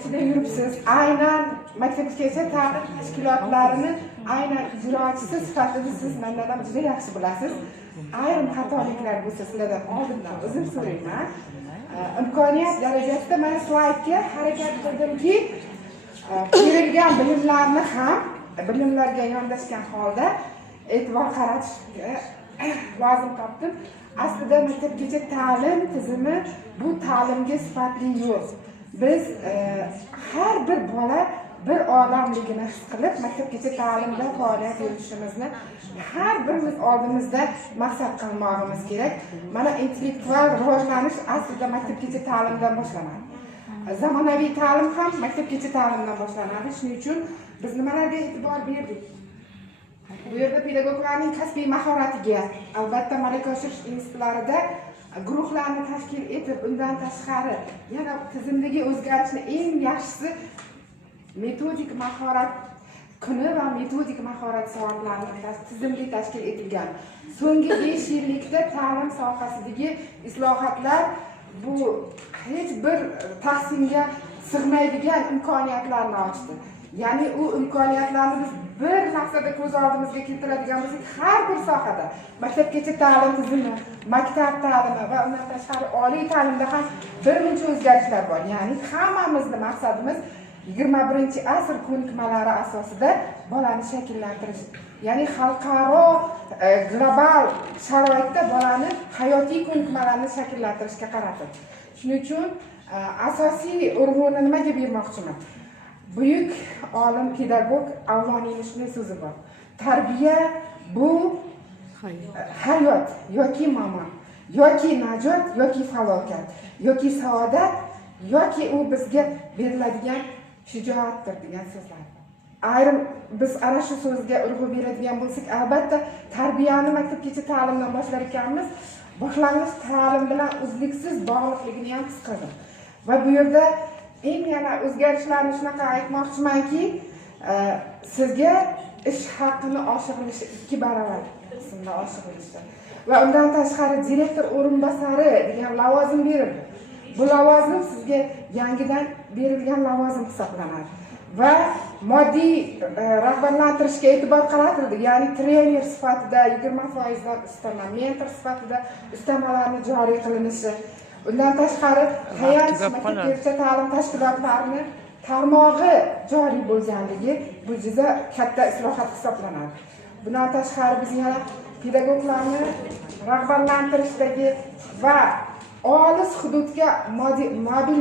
ichida yuribsiz. Aynan maktabgacha ta'lim tashkilotlarini aynan ijrochisi sifatida siz mendan juda yaxshi bilasiz. Ayrim xatoliklar bo'lsa sizlardan oldindan uzr so'rayman. İmkoniyat darajasida men slaydga harakat qildimki, berilgan bilimlarni ham bilimlarga yondashgan holda e'tibor qaratishga lozim topdim. Aslida maktabgacha ta'lim tizimi bu ta'limga sifatli yo'l. Biz har bir bola bir olamligini his qilib maktabgacha ta'limda faoliyat yuritishimizni har birimiz oldimizda maqsad qilmoqimiz kerak. Mana intellektual rivojlanish aslida maktabgacha ta'limdan boshlanadi. Zamonaviy ta'lim ham maktabgacha ta'limdan boshlanadi. Shuning uchun biz nimalarga e'tibor berdik? Bu yerda pedagoglarning kasbiy mahoratiga, albatta malaka oshirish institutlarida guruhlarni tashkil etib, undan tashqari yana tizimdagi o'zgarishni eng yaxshisi metodik mahorat kuni va metodik mahorat soatlarini tizimli tashkil etilgan. So'nggi 5 yillikda ta'lim sohasidagi islohotlar bu hech bir tahsinga sig'maydigan imkoniyatlarni ochdi. Ya'ni u imkoniyatlarni biz bir lahzada ko'z oldimizga keltiradigan bo'lsak, har bir sohada maktabgacha ta'lim tizimi, maktab ta'limi va undan tashqari oliy ta'limda ham bir muncha o'zgarishlar bor. Ya'ni hammamizning maqsadimiz 21-asr ko'nikmalari asosida bolani shakllantirish. Ya'ni xalqaro global sharoitda bolani hayotiy ko'nikmalarini shakllantirishga qaratildi. Shuning uchun asosiy urg'uni nimaga bermoqchiman? Buyuk olim pedagog Avloniyning shunday so'zi bor. Tarbiya bu hayot yoki mamon, yoki najot, yoki falokat, yoki saodat, yoki u bizga beriladigan shijoatdir degan so'zlar. Ayrim biz ana shu so'zga urg'u beradigan bo'lsak, albatta tarbiyani maktabgacha ta'limdan boshlar ekanmiz. Boshlang'ich ta'lim bilan uzluksiz bog'liqligini ham his qildim. Va bu yerda eng yana o'zgarishlarni shunaqa aytmoqchimanki, sizga ish haqini oshirilishi 2 barobar qismda oshirilishi va undan tashqari direktor o'rinbosari degan lavozim berildi. Bu lavozim sizga yangidan berilgan lavozim hisoblanadi va moddiy rag'batlantirishga e'tibor qaratildi. Ya'ni trener sifatida 20% ustama, mentor sifatida ustamalarni joriy qilinishi. Undan tashqari tayanch maktabgacha ta'lim tashkilotlarining tarmog'i joriy bo'lganligi bu juda katta islohot hisoblanadi. Bundan tashqari biz yana pedagoglarni rag'batlantirishdagi va olis hududga mobil